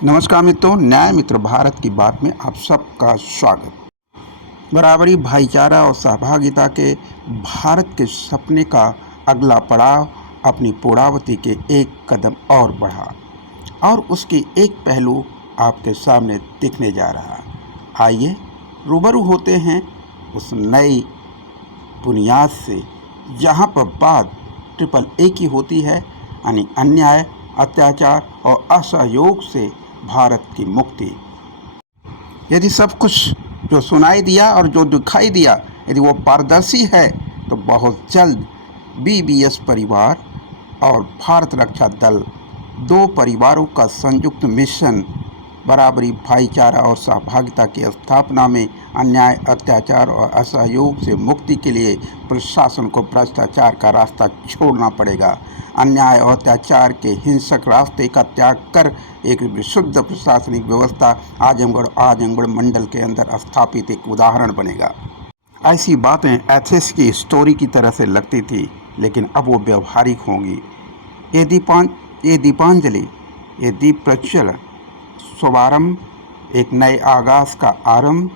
नमस्कार मित्रों, न्याय मित्र भारत की बात में आप सबका स्वागत। बराबरी, भाईचारा और सहभागिता के भारत के सपने का अगला पड़ाव अपनी पूर्णावति के एक कदम और बढ़ा और उसकी एक पहलू आपके सामने दिखने जा रहा। आइए रूबरू होते हैं उस नई बुनियाद से जहां पर बात ट्रिपल ए की होती है, यानी अन्याय, अत्याचार और असहयोग से भारत की मुक्ति। यदि सब कुछ जो सुनाई दिया और जो दिखाई दिया यदि वो पारदर्शी है तो बहुत जल्द बीबीएस परिवार और भारत रक्षा दल, दो परिवारों का संयुक्त मिशन बराबरी, भाईचारा और सहभागिता की स्थापना में अन्याय, अत्याचार और असहयोग से मुक्ति के लिए प्रशासन को भ्रष्टाचार का रास्ता छोड़ना पड़ेगा। अन्याय और अत्याचार के हिंसक रास्ते का त्याग कर एक विशुद्ध प्रशासनिक व्यवस्था आजमगढ़ मंडल के अंदर स्थापित एक उदाहरण बनेगा। ऐसी बातें एथिक्स की स्टोरी की तरह से लगती थी, लेकिन अब वो व्यवहारिक होंगी। ये दीपांजलि, ये दीप प्रज्वलन शुभारंभ, एक नए आगाज का आरंभ,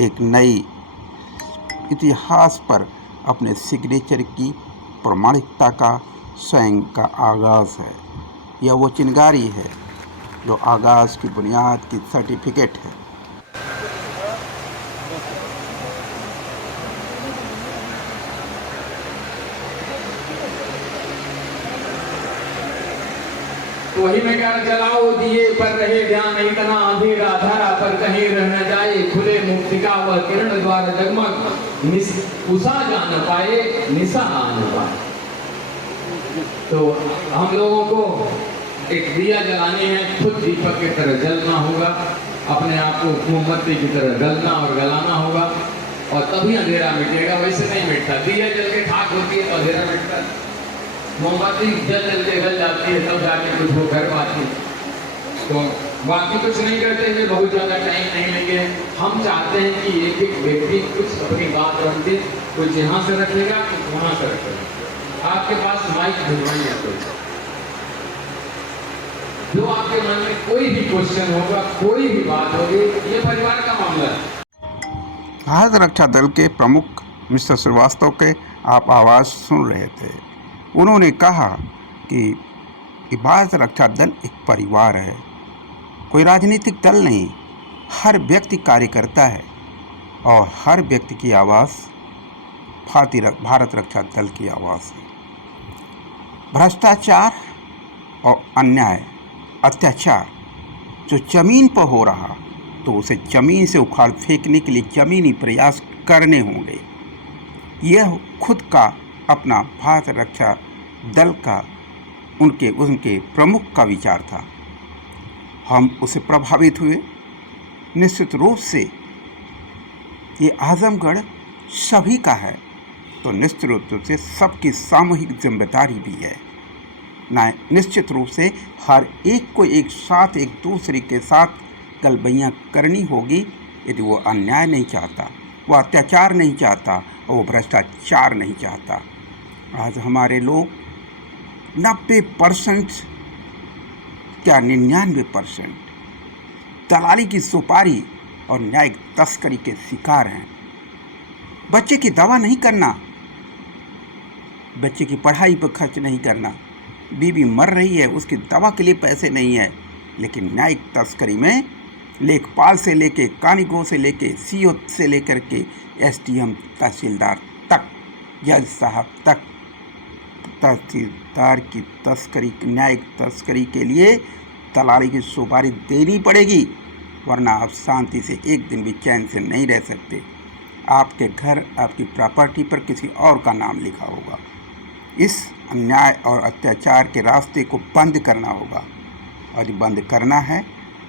एक नई इतिहास पर अपने सिग्नेचर की प्रामाणिकता का स्वयं का आगाज़ है। यह वो चिंगारी है जो आगाज़ की बुनियाद की सर्टिफिकेट है। तो वही मैं कह रहा, जलाओ दिए पर रहे ध्यान, इतना अंधेरा धरा पर कहीं रह न जाए, खुले मुक्तिका वह किरण द्वार जगमग, उषा जान पाए निशा आन पाए। तो हम लोगों को एक दिया जलाने हैं, खुद दीपक की तरह जलना होगा, अपने आप को मोमबत्ती की तरह गलना और गलाना होगा, और तभी अंधेरा मिटेगा। वैसे नहीं मिटता। दिया जल के खाक होती है तो अंधेरा मिटता है। मोमबत्ती जल जल के गल जाती है तब जाके कुछ वो कर पाती है। तो बाकी कुछ नहीं करते हुए बहुत ज़्यादा टाइम नहीं लेंगे। हम चाहते हैं कि एक एक व्यक्ति कुछ अपनी बात रख दे, कुछ यहाँ से रखेगा, कुछ वहाँ से रखेगा। आपके पास माइक भिजवाइए कोई, जो आपके मन में कोई भी क्वेश्चन होगा, कोई भी बात होगी, ये परिवार का मामला है। भारत रक्षा दल के प्रमुख मिस्टर श्रीवास्तव के आप आवाज़ सुन रहे थे। उन्होंने कहा कि भारत रक्षा दल एक परिवार है, कोई राजनीतिक दल नहीं। हर व्यक्ति कार्यकर्ता है और हर व्यक्ति की आवाज़ भारत रक्षा दल की आवाज़ है। भ्रष्टाचार और अन्याय, अत्याचार जो ज़मीन पर हो रहा, तो उसे ज़मीन से उखाड़ फेंकने के लिए ज़मीनी प्रयास करने होंगे। यह खुद का अपना भारत रक्षा दल का उनके प्रमुख का विचार था। हम उसे प्रभावित हुए। निश्चित रूप से ये आजमगढ़ सभी का है, तो निश्चित रूप से सबकी सामूहिक जिम्मेदारी भी है। निश्चित रूप से हर एक को एक साथ, एक दूसरे के साथ गलबैयाँ करनी होगी यदि वो अन्याय नहीं चाहता, वो अत्याचार नहीं चाहता और वो भ्रष्टाचार नहीं चाहता। आज हमारे लोग 90% क्या 99% दलाली की सुपारी और न्यायिक तस्करी के शिकार हैं। बच्चे की दवा नहीं करना, बच्चे की पढ़ाई पर खर्च नहीं करना, बीवी मर रही है उसकी दवा के लिए पैसे नहीं है, लेकिन न्यायिक तस्करी में लेखपाल से लेके, कानूनगो से लेके, सीओ से लेकर के एसडीएम, तहसीलदार तक, जज साहब तक, तहसीलदार की तस्करी, न्यायिक तस्करी के लिए दलाली की सुपारी देनी पड़ेगी, वरना आप शांति से एक दिन भी चैन से नहीं रह सकते। आपके घर, आपकी प्रॉपर्टी पर किसी और का नाम लिखा होगा। इस अन्याय और अत्याचार के रास्ते को बंद करना होगा, और बंद करना है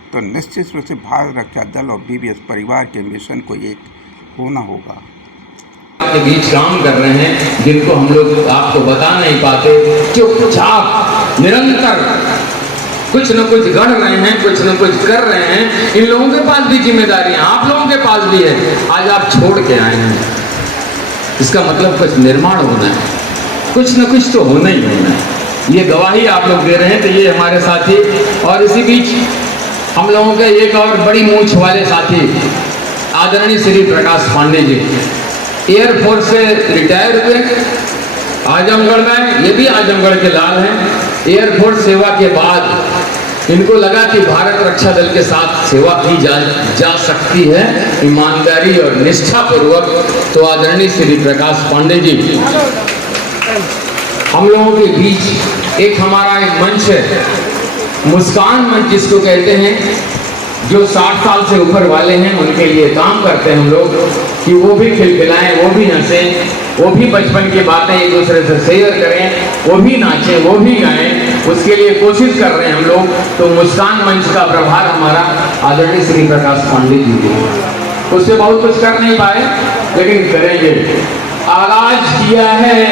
तो निश्चित रूप से भारत रक्षा दल और बीबीएस परिवार के मिशन को एक होना होगा। के बीच काम कर रहे हैं, जिनको हम लोग आपको बता नहीं पाते, चुपचाप निरंतर कुछ न कुछ गढ़ रहे हैं, कुछ न कुछ कर रहे हैं। इन लोगों के पास भी जिम्मेदारियां, आप लोगों के पास भी है। आज आप छोड़ के आए हैं, इसका मतलब कुछ निर्माण होना है, कुछ न कुछ तो होना ही होना है। ये गवाही आप लोग दे रहे हैं। तो ये हमारे साथी, और इसी बीच हम लोगों के एक और बड़ी मूछ वाले साथी आदरणीय श्री प्रकाश पांडे जी एयरफोर्स से रिटायर हुए आजमगढ़ में। ये भी आजमगढ़ के लाल हैं। एयरफोर्स सेवा के बाद इनको लगा कि भारत रक्षा दल के साथ सेवा की जा सकती है ईमानदारी और निष्ठा पूर्वक। तो आदरणीय श्री प्रकाश पांडे जी हम लोगों के बीच एक हमारा एक मंच है, मुस्कान मंच जिसको कहते हैं, जो 60 साल से ऊपर वाले हैं उनके लिए काम करते हैं हम लोग कि वो भी खिलखिलाएं, वो भी हंसें, वो भी बचपन की बातें एक दूसरे से शेयर करें, वो भी नाचें, वो भी गाएं, उसके लिए कोशिश कर रहे हैं हम लोग। तो मुस्कान मंच का प्रभार हमारा आदरणीय श्री प्रकाश पांडे जी को, उससे बहुत कुछ कर नहीं पाए लेकिन करेंगे। आगाज किया है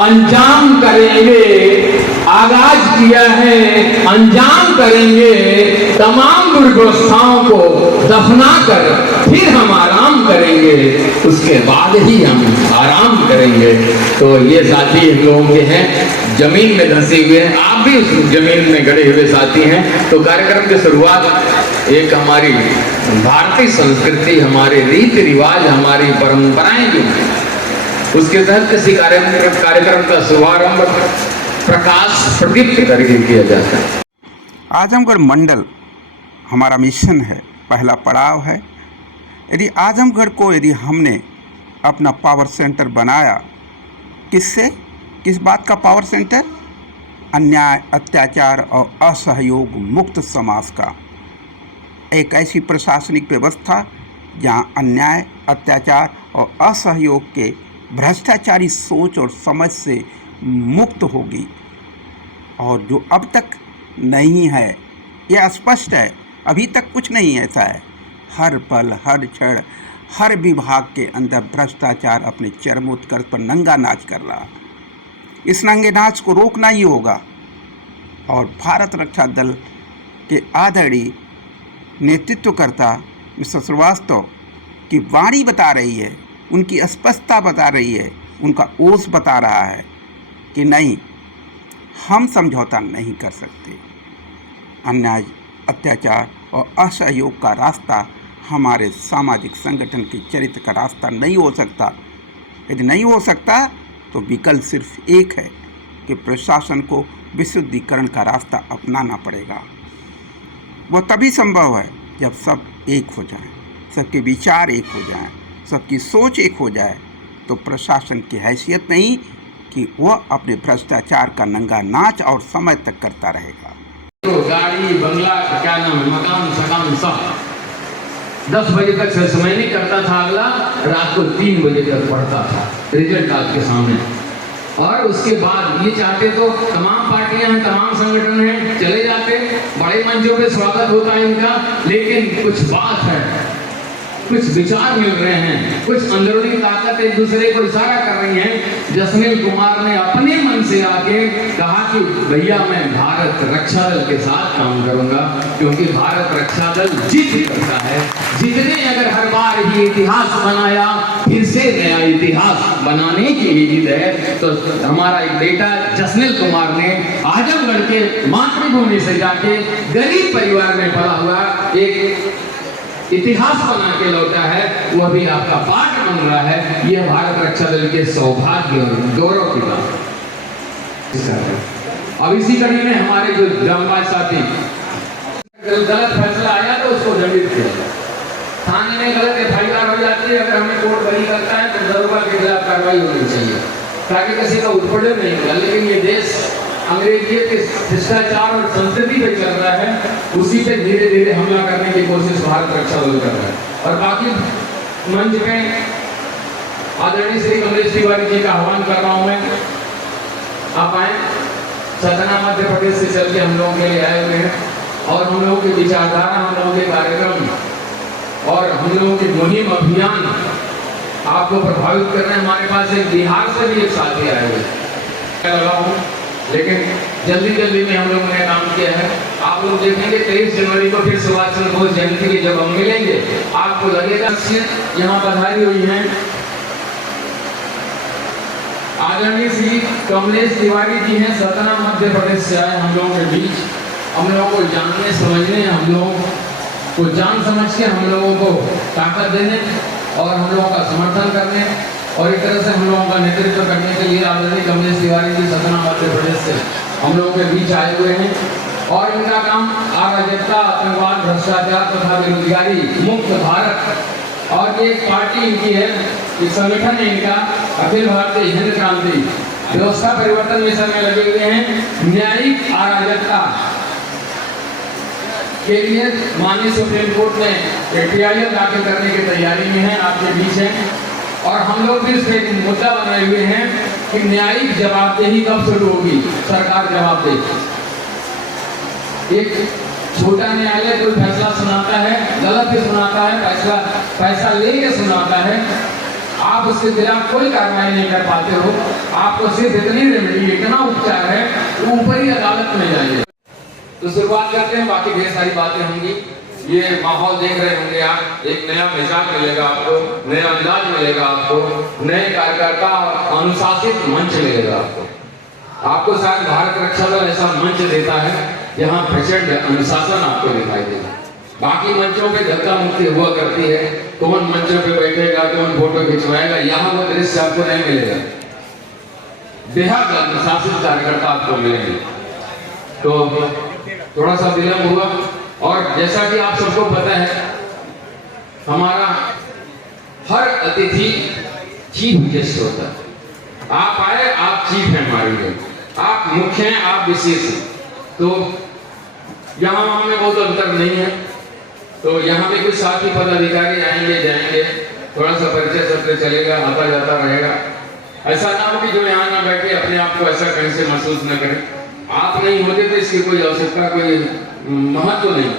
अंजाम करेंगे, आगाज किया है अंजाम करेंगे, तमाम दुर्व्यवस्थाओं को दफना कर फिर हम आराम करेंगे, उसके बाद ही हम आराम करेंगे। तो ये साथी हम लोगों के हैं, जमीन में धंसे हुए हैं, आप भी उस जमीन में गड़े हुए साथी हैं। तो कार्यक्रम की शुरुआत एक हमारी भारतीय संस्कृति, हमारे रीति रिवाज, हमारी परंपराएं जो हैं उसके तहत किसी कार्यक्रम का शुभारंभ प्रकाश प्रदीप्त करके किया जाता है। आजमगढ़ मंडल हमारा मिशन है, पहला पड़ाव है। यदि आजमगढ़ को यदि हमने अपना पावर सेंटर बनाया, किससे, किस बात का पावर सेंटर? अन्याय, अत्याचार और असहयोग मुक्त समाज का। एक ऐसी प्रशासनिक व्यवस्था जहां अन्याय, अत्याचार और असहयोग के भ्रष्टाचारी सोच और समझ से मुक्त होगी। और जो अब तक नहीं है, यह स्पष्ट है, अभी तक कुछ नहीं ऐसा है। हर पल, हर क्षण, हर विभाग के अंदर भ्रष्टाचार अपने चरमोत्कर्ष पर नंगा नाच कर रहा। इस नंगे नाच को रोकना ही होगा। और भारत रक्षा दल के आदरणीय नेतृत्वकर्ता मिस्टर श्रीवास्तव की वाणी बता रही है, उनकी स्पष्टता बता रही है, उनका ओस बता रहा है कि नहीं, हम समझौता नहीं कर सकते। अन्याय, अत्याचार और असहयोग का रास्ता हमारे सामाजिक संगठन के चरित्र का रास्ता नहीं हो सकता। यदि नहीं हो सकता तो विकल्प सिर्फ एक है कि प्रशासन को विशुद्धिकरण का रास्ता अपनाना पड़ेगा। वो तभी संभव है जब सब एक हो जाएं, सबके विचार एक हो जाएं, सबकी सोच एक हो जाए। तो प्रशासन की हैसियत नहीं कि वह अपने भ्रष्टाचार का नंगा नाच और समय तक करता रहेगा। तो गाड़ी, बंगला, क्या नाम है, मकान, सकान सब 10 बजे तक समय नहीं करता था, अगला रात को 3 बजे तक पढ़ता था रिजल्ट आपके सामने। और उसके बाद ये चाहते तो तमाम पार्टियां हैं, तमाम संगठन हैं, चले जाते, बड़े मंचों पे स्वागत होता है इनका, लेकिन कुछ बात है, कुछ विचार मिल रहे हैं, कुछ अंदरूनी ताकत एक दूसरे को इशारा कर रही हैं। जसनील कुमार ने अपने मन से आके कहा कि भैया मैं भारत रक्षा दल के साथ काम करूंगा, क्योंकि भारत रक्षा दल जीत करता है। जितने अगर हर बार ही इतिहास बनाया, फिर से नया इतिहास बनाने की भी जिद है। तो हमारा एक बेटा जसनील कुमार ने आजमगढ़ के मातृभूमि से जाके गरीब परिवार में पला हुआ एक इतिहास बना के लौटा है, वो भी आपका पाठ बन रहा है। यह भारत रक्षा दल के सौभाग्य और गौरव की बात। अब इसी कड़ी में हमारे जो जांबाज साथी, गलत फैसला आया तो उसको दंडित किया, थाने में गलत FIR हो जाती है, अगर हमें कोर्ट बरी करता है तो दरोगा के खिलाफ कार्रवाई होनी चाहिए ताकि किसी का उत्पीड़न नहीं होगा। लेकिन ये देश अंग्रेजियत के शिष्टाचार और संस्कृति पे चल रहा है, उसी पे धीरे धीरे हमला करने की कोशिश भारत रक्षा दल कर रहा है। और बाकी मंच पे आदरणीय श्री कमलेश तिवारी जी का आह्वान कर रहा हूं मैं, आप आए। सतना मध्य प्रदेश से चल के हम लोगों के लिए आए हुए हैं और हम लोगों की विचारधारा, हम लोगों के कार्यक्रम और हम लोगों के मुहिम अभियान आपको प्रभावित कर रहे हैं। हमारे पास एक बिहार से भी एक साथी आए हुए लगा हूँ, लेकिन जल्दी में हम लोगों ने काम किया है। आप लोग देखेंगे 23 जनवरी को फिर सुभाष चंद्र बोस जयंती की जब हम मिलेंगे, आपको लगेगा यहाँ पधारी हुई है आदरणीय श्री कमलेश तिवारी जी हैं, सतना मध्य प्रदेश से आए हम लोगों के बीच। हम लोगों को जानने समझने, हम लोगों को जान समझ के हम लोगों को ताकत देने और हम लोगों का समर्थन करने और एक तरह से हम लोगों का नेतृत्व करने के लिए आदरणीय कमलेश तिवारी जी सतना मध्य प्रदेश से हम लोगों के बीच आए हुए हैं। और इनका काम अराजकता, आतंकवाद, भ्रष्टाचार तथा बेरोजगारी मुक्त भारत, और एक पार्टी इनकी है, एक संगठन है इनका अखिल भारतीय हिंद क्रांति व्यवस्था परिवर्तन मिशन में लगे हुए हैं। न्यायिक अराजकता के लिए माननीय सुप्रीम कोर्ट में एफआईआर दाखिल करने की तैयारी में है, आपके बीच है। और हम लोग भी इसमें एक मुद्दा बनाए हुए हैं कि न्यायिक जवाबदेही कब शुरू होगी, सरकार जवाब दे। एक छोटा न्यायालय कोई फैसला सुनाता है, गलत ही सुनाता है, पैसा लेके सुनाता है, आप उसके खिलाफ कोई कार्रवाई नहीं कर पाते हो, आपको सिर्फ इतनी रेमेडी, इतना उपचार है, ऊपरी अदालत में जाइए। तो शुरुआत करते हैं, बाकी ढेर सारी बातें होंगी। ये माहौल देख रहे होंगे आप, एक नया मिजाज मिलेगा आपको, नया अंदाज मिलेगा आपको, नए कार्यकर्ता अनुशासित मंच मिलेगा आपको शायद भारत रक्षा दल ऐसा मंच देता है जहाँ प्रचंड अनुशासन आपको दिखाई देगा। बाकी मंचों पे धक्का मुक्की हुआ करती है, कौन मंचों पे बैठेगा, कौन फोटो खिंचवाएगा, यहाँ वो दृश्य आपको नहीं मिलेगा। बेहद अनुशासित कार्यकर्ता आपको मिलेंगे। तो थोड़ा सा विलंब हुआ, और जैसा कि आप सबको पता है, हमारा हर अतिथि चीफ गेस्ट होता है। आप आए, आप चीफ हैं हमारे लिए, आप मुख्य हैं, आप विशेष हैं। तो यहाँ वहाँ में बहुत अंतर नहीं है। तो यहाँ भी कुछ साथी पदाधिकारी आएंगे जाएंगे, थोड़ा सा परिचय सत्र चलेगा, आता जाता रहेगा। ऐसा ना हो कि जो यहाँ ना बैठे अपने आप को ऐसा कहीं से महसूस न करें। आप नहीं होते तो इसकी कोई आवश्यकता, कोई महत्व नहीं।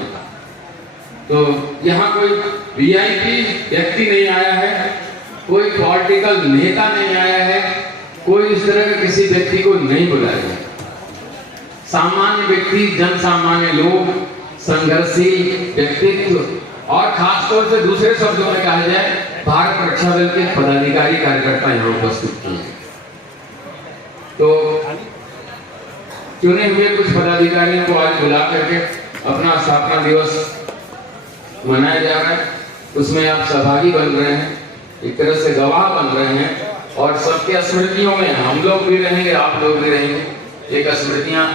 तो यहाँ कोई वीआईपी व्यक्ति नहीं आया है, कोई पॉलिटिकल नेता नहीं आया है, कोई इस तरह के किसी व्यक्ति को नहीं बुलाया गया। सामान्य व्यक्ति, जन सामान्य लोग, संघर्षशील व्यक्तित्व और खासतौर से दूसरे शब्दों में कहा जाए भारत रक्षा दल के पदाधिकारी कार्यकर्ता यहाँ उपस्थित किए। तो चुने हुए कुछ पदाधिकारियों को आज बुला करके अपना स्थापना दिवस मनाया जा रहा है, उसमें आप सहभागी बन रहे हैं, एक तरह से गवाह बन रहे हैं, और सबके स्मृतियों में हम लोग भी रहेंगे, आप लोग भी रहेंगे, एक स्मृतियां।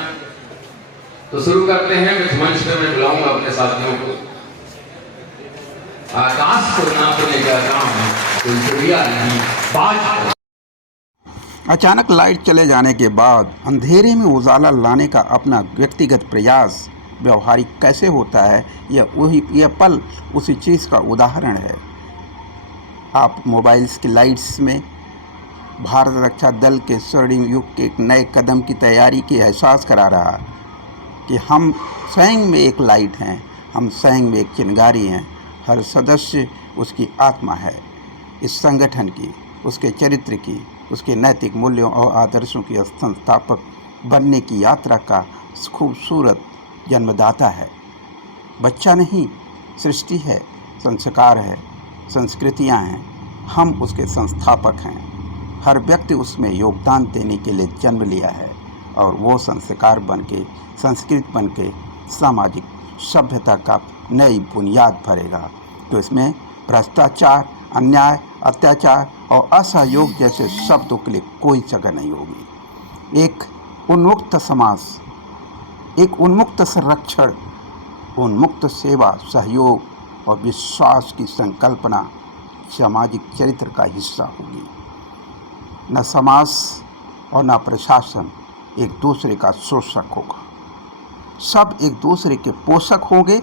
तो शुरू करते हैं। इस मंच पे मैं बुलाऊंगा अपने साथियों को। आकाश को नापने का काम कोई चिड़िया नहीं, बाज। अचानक लाइट चले जाने के बाद अंधेरे में उजाला लाने का अपना व्यक्तिगत प्रयास व्यवहारिक कैसे होता है, यह पल उसी चीज़ का उदाहरण है। आप मोबाइल्स की लाइट्स में भारत रक्षा दल के स्वर्णिम युग के एक नए कदम की तैयारी की एहसास करा रहा कि हम स्वयं में एक लाइट हैं, हम स्वयं में एक चिंगारी हैं। हर सदस्य उसकी आत्मा है, इस संगठन की, उसके चरित्र की, उसके नैतिक मूल्यों और आदर्शों की संस्थापक बनने की यात्रा का खूबसूरत जन्मदाता है। बच्चा नहीं, सृष्टि है, संस्कार है, संस्कृतियां हैं, हम उसके संस्थापक हैं। हर व्यक्ति उसमें योगदान देने के लिए जन्म लिया है, और वो संस्कार बन के, संस्कृत बन के सामाजिक सभ्यता का नई बुनियाद भरेगा। तो इसमें भ्रष्टाचार, अन्याय, अत्याचार और असहयोग जैसे शब्दों के लिए कोई जगह नहीं होगी। एक उन्मुक्त समाज, एक उन्मुक्त संरक्षण, उन्मुक्त सेवा, सहयोग और विश्वास की संकल्पना सामाजिक चरित्र का हिस्सा होगी। न समाज और न प्रशासन एक दूसरे का शोषक होगा, सब एक दूसरे के पोषक होंगे,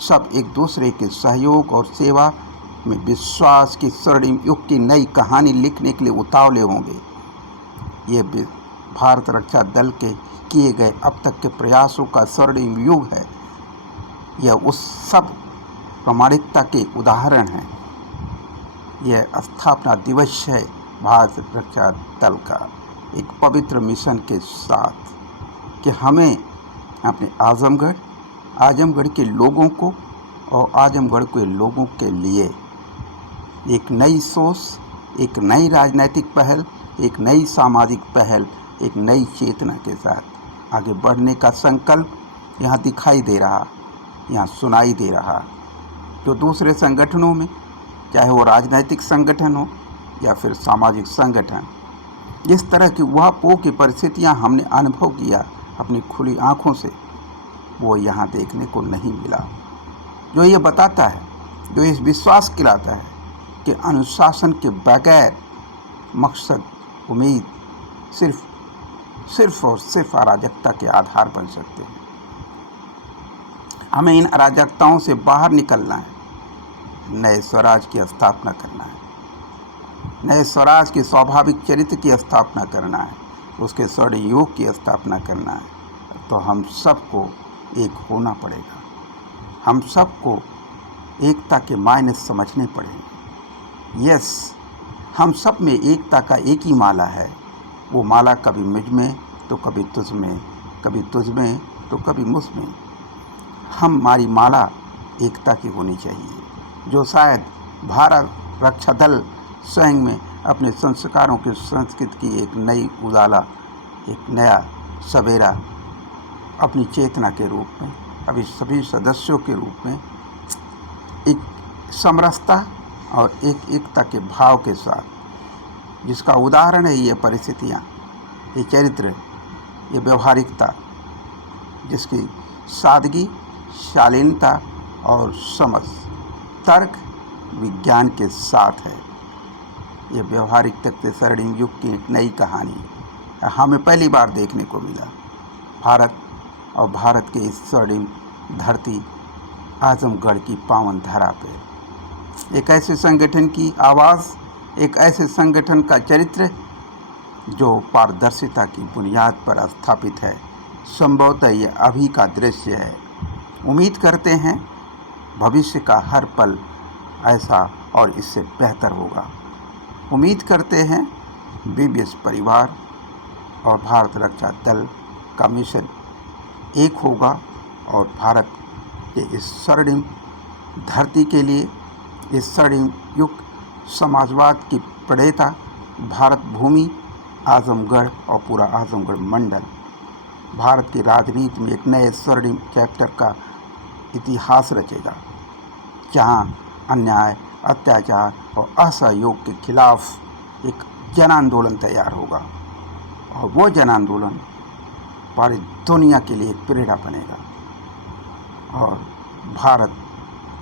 सब एक दूसरे के सहयोग और सेवा में विश्वास की स्वर्णिम युग की नई कहानी लिखने के लिए उतावले होंगे। ये भारत रक्षा दल के किए गए अब तक के प्रयासों का स्वर्णिम युग है। यह उस सब प्रामाणिकता के उदाहरण हैं। यह स्थापना दिवस है भारत रक्षा दल का, एक पवित्र मिशन के साथ कि हमें अपने आजमगढ़ के लोगों को और आजमगढ़ के लोगों के लिए एक नई सोच, एक नई राजनीतिक पहल, एक नई सामाजिक पहल, एक नई चेतना के साथ आगे बढ़ने का संकल्प यहाँ दिखाई दे रहा, यहाँ सुनाई दे रहा। जो दूसरे संगठनों में, चाहे वो राजनैतिक संगठन हो या फिर सामाजिक संगठन, इस तरह की ऊहापोह की परिस्थितियाँ हमने अनुभव किया अपनी खुली आँखों से, वो यहाँ देखने को नहीं मिला। जो ये बताता है, जो इस विश्वास दिलाता है कि अनुशासन के बगैर मकसद, उम्मीद सिर्फ और सिर्फ अराजकता के आधार बन सकते हैं। हमें इन अराजकताओं से बाहर निकलना है, नए स्वराज की स्थापना करना है, नए स्वराज के स्वाभाविक चरित्र की स्थापना करना है, उसके स्वर्ण युग की स्थापना करना है। तो हम सबको एक होना पड़ेगा, हम सबको एकता के मायने समझने पड़ेंगे। यस, हम सब में एकता का एक ही माला है। वो माला कभी मुझ में तो कभी तुझ में, कभी तुझ में तो कभी मुझ में। हमारी माला एकता की होनी चाहिए, जो शायद भारत रक्षा दल स्वयं में अपने संस्कारों की संस्कृति की एक नई उजाला, एक नया सवेरा अपनी चेतना के रूप में, अभी सभी सदस्यों के रूप में एक समरसता और एक एकता के भाव के साथ, जिसका उदाहरण है ये परिस्थितियाँ, ये चरित्र, ये व्यवहारिकता, जिसकी सादगी, शालीनता और समझ तर्क विज्ञान के साथ है। ये व्यवहारिक तक से स्वर्णिम युग की एक नई कहानी हमें पहली बार देखने को मिला। भारत और भारत के इस स्वर्णिम धरती आजमगढ़ की पावन धरा पे एक ऐसे संगठन की आवाज़, एक ऐसे संगठन का चरित्र जो पारदर्शिता की बुनियाद पर स्थापित है। संभवतः ये अभी का दृश्य है। उम्मीद करते हैं भविष्य का हर पल ऐसा और इससे बेहतर होगा। उम्मीद करते हैं बीबीएस परिवार और भारत रक्षा दल का मिशन एक होगा और भारत के इस स्वर्णिम धरती के लिए, इस स्वर्णिम युग समाजवाद की प्रणेता भारत भूमि, आजमगढ़ और पूरा आजमगढ़ मंडल भारत की राजनीति में एक नए स्वर्णिम चैप्टर का इतिहास रचेगा, जहां अन्याय, अत्याचार और असहयोग के खिलाफ एक जन आंदोलन तैयार होगा और वो जन आंदोलन पूरी दुनिया के लिए एक प्रेरणा बनेगा और भारत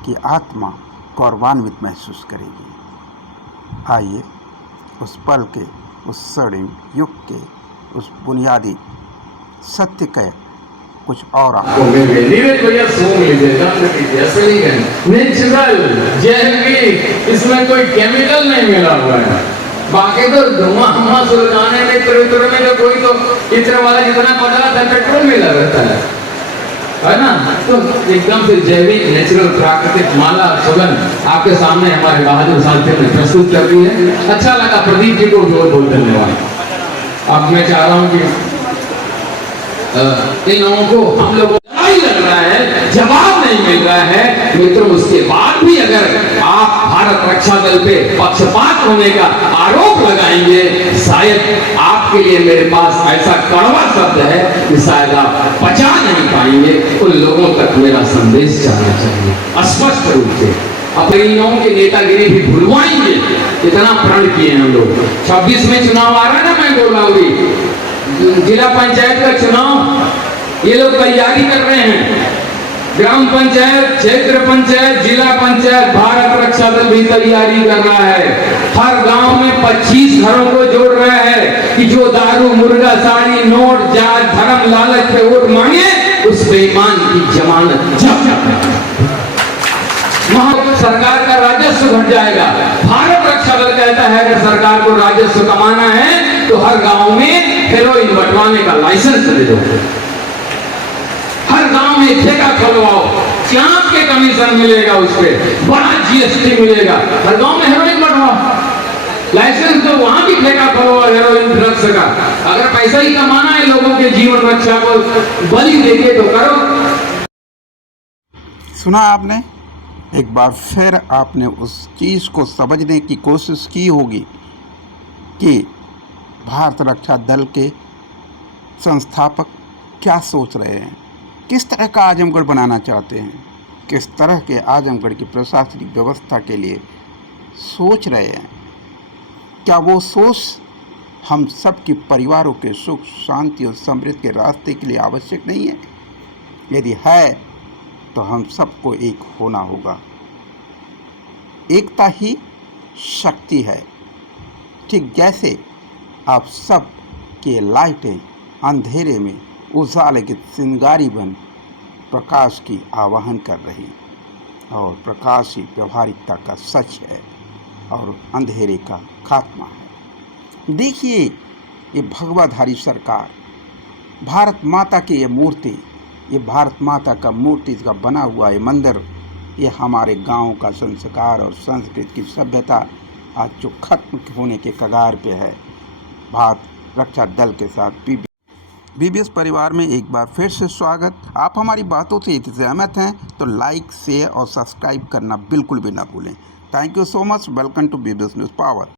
की आत्मा गौरवान्वित महसूस करेगी। आइए उस पल के, उस स्वर्णिम युग के, उस बुनियादी सत्य के कुछ और नीरज भैया सूंघ लीजिए, नेचुरल, जैविक, इसमें कोई केमिकल नहीं मिला हुआ है। बाकी तो धुआं सुलगाने में, इत्र में तो कोई तो इत्र वाला जितना पड़ा था पेट्रोल मिला रहता है ना। तो एकदम से जैविक, नेचुरल, प्राकृतिक माला सुगंध आपके सामने हमारे बहादुर साथियों ने प्रस्तुत कर दी है। अच्छा लगा, प्रदीप जी को बहुत बहुत धन्यवाद। अब मैं चाह रहा हूँ कि इन लोगों को हम लोगों को नहीं लग रहा है, जवाब नहीं मिल रहा है मित्रों, उसके बाद भी अगर आप भारत रक्षा दल पे पक्षपात होने का आरोप लगाएंगे, शायद आपके लिए मेरे पास ऐसा कड़वा शब्द है कि शायद आप पचा नहीं पाएंगे। उन लोगों तक मेरा संदेश जाना चाहिए स्पष्ट रूप से। अपने इन लोगों की नेतागिरी भी भुलवाएंगे, इतना प्रण किए हम लोग। 26 में चुनाव आ रहा है ना, मैं बोल रहा हूँ जिला पंचायत का चुनाव ये लोग तैयारी कर रहे हैं। ग्राम पंचायत, क्षेत्र पंचायत, जिला पंचायत, भारत रक्षा दल भी तैयारी कर रहा है। हर गांव में 25 घरों को जोड़ रहा है कि जो दारू, मुर्गा, साड़ी, नोट, जात, धर्म, लालच पे वोट मांगे, उस बेईमान की जमानत जब्त वहां सरकार का राजस्व घट जाएगा। भारत रक्षा दल कहता है अगर सरकार को राजस्व कमाना है तो हर गांव में हेरोइन बंटवाने का लाइसेंस दे दो, हर गांव में ठेका खोलवाओ, चाप के कमीशन मिलेगा, उस पे बड़ा जीएसटी मिलेगा, हर गांव में हेरोइन बंटवाओ, लाइसेंस तो वहां भी ठेका खोलवाओ हेरोइन ड्रग्स का। अगर पैसा ही कमाना है लोगों के जीवन रक्षा को बलि देके तो करो। सुना आपने, एक बार फिर आपने उस चीज़ को समझने की कोशिश की होगी कि भारत रक्षा दल के संस्थापक क्या सोच रहे हैं, किस तरह का आजमगढ़ बनाना चाहते हैं, किस तरह के आजमगढ़ की प्रशासनिक व्यवस्था के लिए सोच रहे हैं। क्या वो सोच हम सब के परिवारों के सुख शांति और समृद्धि के रास्ते के लिए आवश्यक नहीं है? यदि है तो हम सबको एक होना होगा। एकता ही शक्ति है। ठीक जैसे आप सब के लाइटें अंधेरे में उजाले की चिंगारी बन प्रकाश की आवाहन कर रही, और प्रकाश ही व्यवहारिकता का सच है और अंधेरे का खात्मा है। देखिए, ये भगवाधारी सरकार, भारत माता की ये मूर्ति, ये भारत माता का मूर्ति का बना हुआ ये मंदिर, ये हमारे गांव का संस्कार और संस्कृति की सभ्यता आज जो खत्म होने के कगार पे है। भारत रक्षा दल के साथ बीबीएस परिवार में एक बार फिर से स्वागत। आप हमारी बातों से यदि सहमत हैं तो लाइक, शेयर और सब्सक्राइब करना बिल्कुल भी ना भूलें। Thank you so much. Welcome to BBS news power.